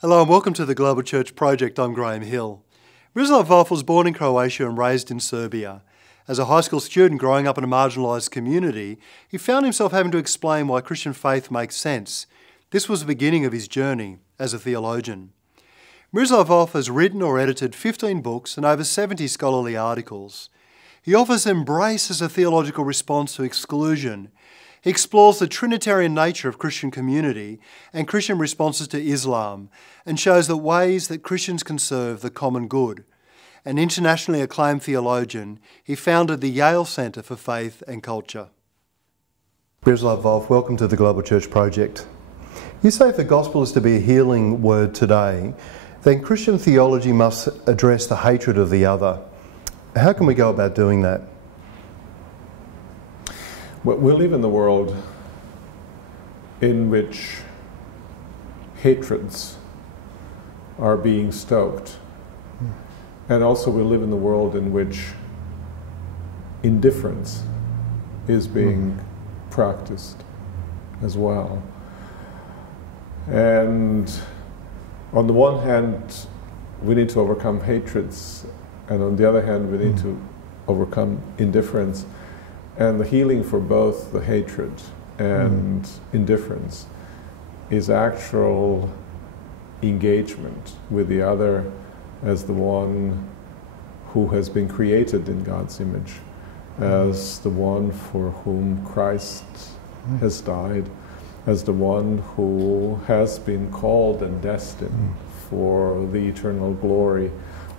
Hello and welcome to the Global Church Project. I'm Graham Hill. Miroslav Volf was born in Croatia and raised in Serbia. As a high school student growing up in a marginalised community, he found himself having to explain why Christian faith makes sense. This was the beginning of his journey as a theologian. Miroslav Volf has written or edited 15 books and over 70 scholarly articles. He offers embrace as a theological response to exclusion. He explores the Trinitarian nature of Christian community and Christian responses to Islam and shows the ways that Christians can serve the common good. An internationally acclaimed theologian, he founded the Yale Centre for Faith and Culture. Miroslav Volf, welcome to the Global Church Project. You say if the gospel is to be a healing word today, then Christian theology must address the hatred of the other. How can we go about doing that? Well, we live in a world in which hatreds are being stoked. And also we live in a world in which indifference is being practiced as well. And on the one hand, we need to overcome hatreds, and on the other hand, we need to overcome indifference. And the healing for both the hatred and indifference is actual engagement with the other as the one who has been created in God's image, as the one for whom Christ has died, as the one who has been called and destined for the eternal glory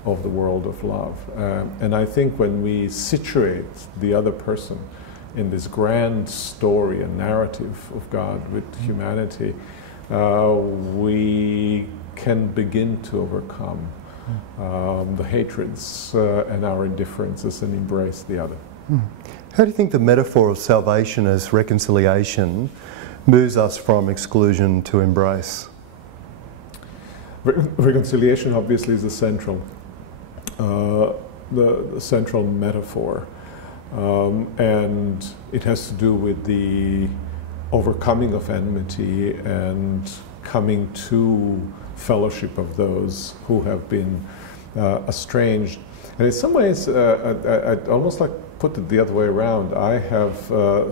of the world of love. And I think when we situate the other person in this grand story and narrative of God with humanity, we can begin to overcome the hatreds and our indifferences and embrace the other. How do you think the metaphor of salvation as reconciliation moves us from exclusion to embrace? Reconciliation obviously is the central the central metaphor, and it has to do with the overcoming of enmity and coming to fellowship of those who have been estranged. And in some ways, I'd almost like put it the other way around. I have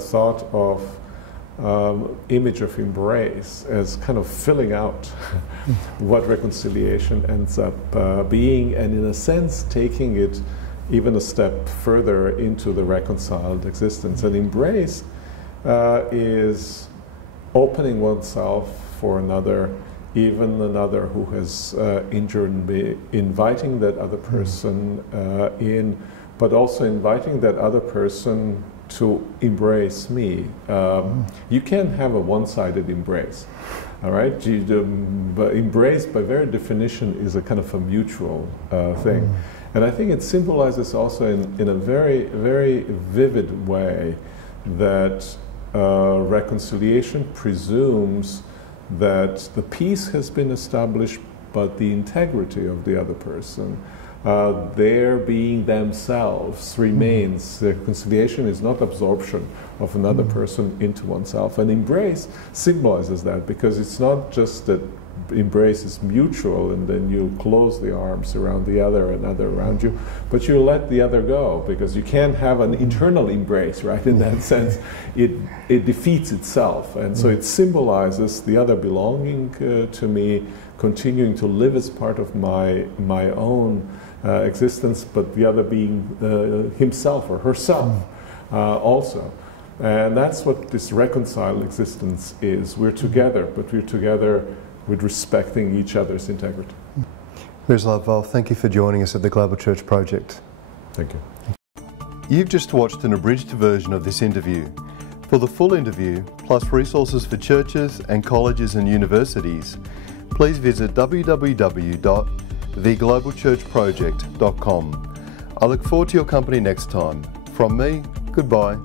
thought of image of embrace as kind of filling out what reconciliation ends up being, and in a sense taking it even a step further into the reconciled existence. And embrace is opening oneself for another, even another who has injured me, inviting that other person in, but also inviting that other person to embrace me. You can't have a one-sided embrace, all right? But embrace, by very definition, is a kind of a mutual thing. And I think it symbolizes also in a very, very vivid way that reconciliation presumes that the peace has been established, but the integrity of the other person, their being themselves, remains. Reconciliation is not absorption of another person into oneself. And embrace symbolizes that, because it's not just that embrace is mutual and then you close the arms around the other and other around you, but you let the other go, because you can't have an internal embrace, right? In that sense, it defeats itself. And so it symbolizes the other belonging to me, continuing to live as part of my own existence, but the other being himself or herself also. And that's what this reconciled existence is. We're together, but we're together with respecting each other's integrity. Miroslav Volf, thank you for joining us at the Global Church Project. Thank you. You've just watched an abridged version of this interview. For the full interview, plus resources for churches and colleges and universities, please visit www.theglobalchurchproject.com. I look forward to your company next time. From me, goodbye.